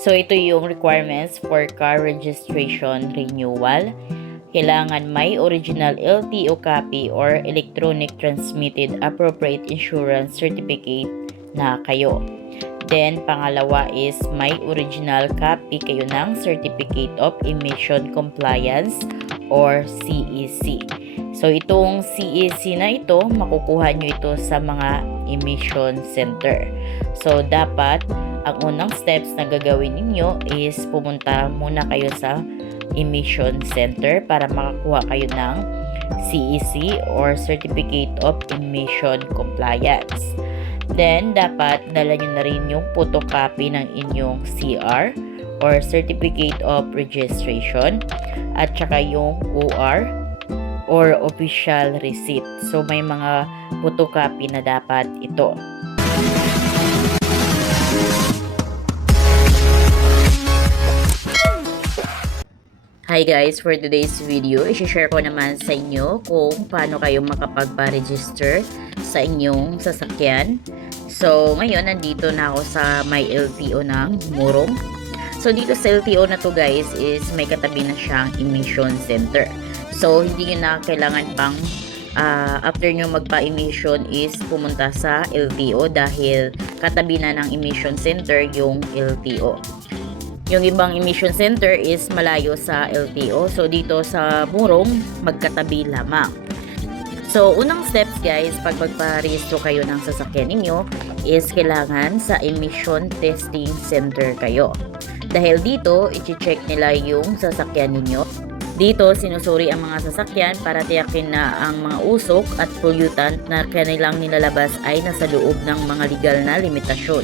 So ito yung requirements for car registration renewal. Kailangan may original LTO copy or electronic transmitted appropriate insurance certificate na kayo. Then, pangalawa is may original copy kayo ng Certificate of Emission Compliance or CEC. So, itong CEC na ito, makukuha nyo ito sa mga emission center. So, dapat, ang unang steps na gagawin ninyo is pumunta muna kayo sa emission center para makakuha kayo ng CEC or Certificate of Emission Compliance. Then, dapat dala nyo na rin yung photocopy ng inyong CR or Certificate of Registration at saka yung OR or Official Receipt. So, may mga photocopy na dapat ito. Hi guys, for today's video, i-share ko naman sa inyo kung paano kayo makapagpa-register sa inyong sasakyan. So, ngayon nandito na ako sa may LTO ng Murong. So, dito sa LTO na to guys is may katabi na siyang emission center. So, hindi nyo na kailangan pang after nyo magpa-emission is pumunta sa LTO dahil katabi na ng emission center yung LTO. Yung ibang emission center is malayo sa LTO. So, dito sa Murong, magkatabi lamang. So, unang steps guys, pag magpa-rehistro kayo ng sasakyan ninyo, is kailangan sa emission testing center kayo. Dahil dito, i-check nila yung sasakyan ninyo. Dito, sinusuri ang mga sasakyan para tiyakin na ang mga usok at pollutant na kanilang nilalabas ay nasa loob ng mga legal na limitasyon.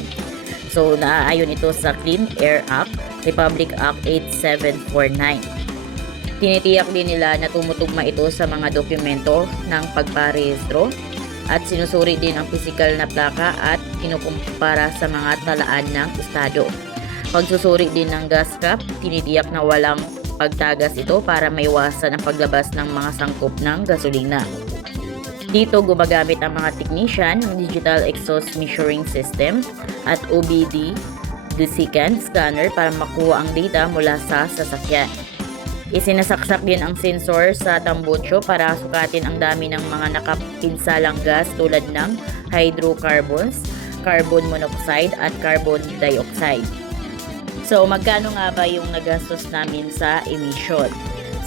So, naaayon ito sa Clean Air Act, Republic Act 8749. Tinitiyak din nila na tumutugma ito sa mga dokumento ng pagparehistro at sinusuri din ang physical na plaka at kinukumpara sa mga talaan ng estado. Pagsusuri din ng gas cap, tinitiyak na walang pagtagas ito para maiwasan ang paglabas ng mga sangkop ng gasolina. Dito gumagamit ang mga technician ng Digital Exhaust Measuring System at OBD desiccant scanner para makuha ang data mula sa sasakyan. Isinasaksak din ang sensor sa tambutso para sukatin ang dami ng mga nakapinsalang gas tulad ng hydrocarbons, carbon monoxide at carbon dioxide. So, magkano nga ba yung nagastos namin sa emission?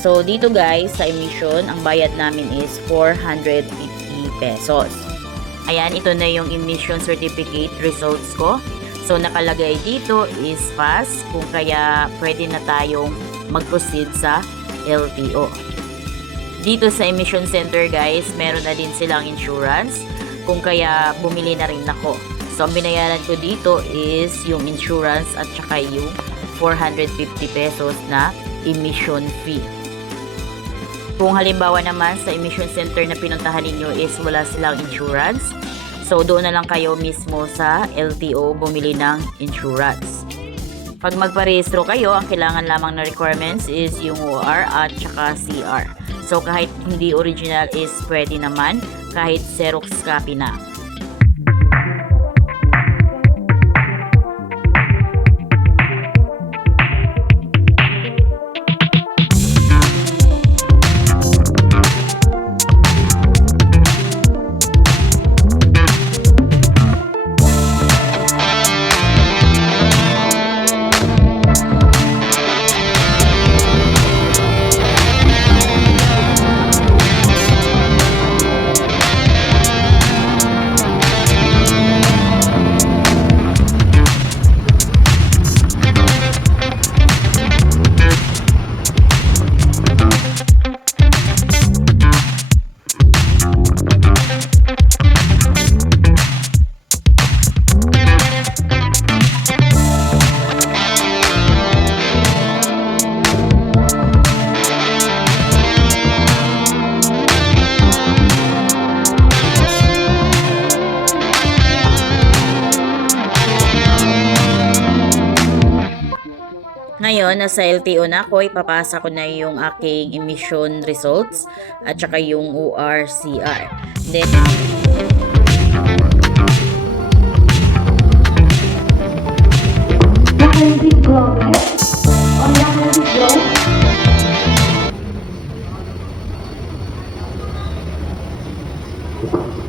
So, dito guys, sa emission, ang bayad namin is 450 pesos. Ayan, ito na yung emission certificate results ko. So, nakalagay dito is pass, kung kaya pwede na tayong mag-proceed sa LTO. Dito sa emission center guys, meron na din silang insurance, kung kaya bumili na rin ako. So, ang binayaran ko dito is yung insurance at saka yung 450 pesos na emission fee. Kung halimbawa naman sa emission center na pinuntahan ninyo is wala silang insurance, so doon na lang kayo mismo sa LTO bumili ng insurance. Pag magparehistro kayo, ang kailangan lamang na requirements is yung OR at saka CR. So kahit hindi original is pwede naman, kahit Xerox copy na. Ngayon, nasa LTO na ako, ipapasa ko na yung aking emission results at saka yung ORCR. Then, Raquel Beach Global or Raquel Beach Global.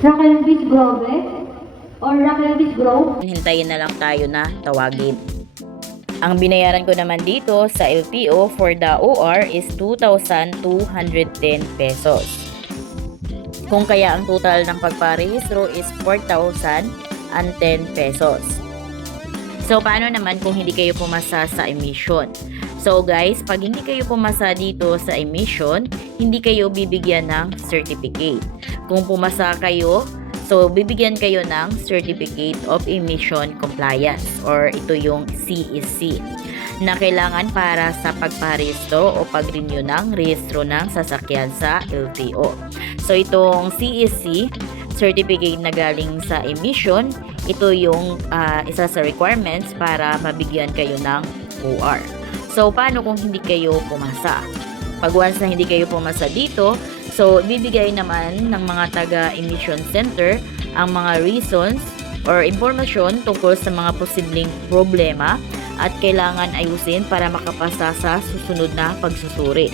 Raquel Beach Global or Raquel Beach Global. Hintayin na lang tayo na tawagin. Ang binayaran ko naman dito sa LTO for the OR is 2,210 pesos. Kung kaya ang total ng pagparehistro is 4,010 pesos. So, paano naman kung hindi kayo pumasa sa emission? So, guys, pag hindi kayo pumasa dito sa emission, hindi kayo bibigyan ng certificate. Kung pumasa kayo, so bibigyan kayo ng Certificate of Emission Compliance or ito yung CEC na kailangan para sa pagparehistro o pag-renew ng rehistro ng sasakyan sa LTO. So, itong CEC certificate na galing sa emission, ito yung isa sa requirements para mabigyan kayo ng OR. So, paano kung hindi kayo pumasa? Pag once na hindi kayo pumasa dito, so bibigay naman ng mga taga-emission center ang mga reasons or impormasyon tungkol sa mga posibleng problema at kailangan ayusin para makapasa sa susunod na pagsusuri.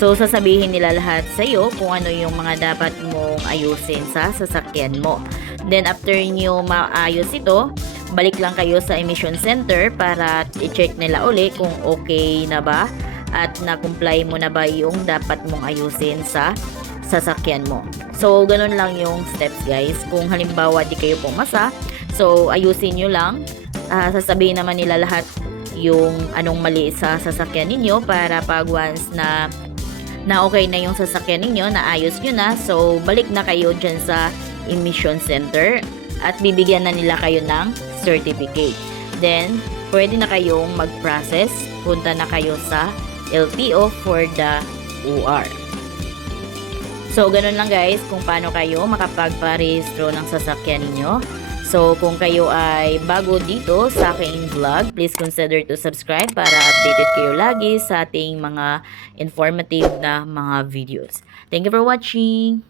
So, sasabihin nila lahat sa iyo kung ano yung mga dapat mong ayusin sa sasakyan mo. Then, after nyo maayos ito, balik lang kayo sa emission center para i-check nila uli kung okay na ba at na-comply mo na ba yung dapat mong ayusin sa sasakyan mo. So, ganun lang yung steps, guys. Kung halimbawa di kayo pumasa, so ayusin nyo lang. Sasabihin naman nila lahat yung anong mali sa sasakyan ninyo para pag once na okay na yung sasakyan ninyo, naayos nyo na, so balik na kayo dyan sa emission center at bibigyan na nila kayo ng certificate. Then, pwede na kayong mag-process, punta na kayo sa LTO for the OR. So, ganun lang guys kung paano kayo makapagparehistro ng sasakyan ninyo. So, kung kayo ay bago dito sa aking vlog, please consider to subscribe para updated kayo lagi sa ating mga informative na mga videos. Thank you for watching!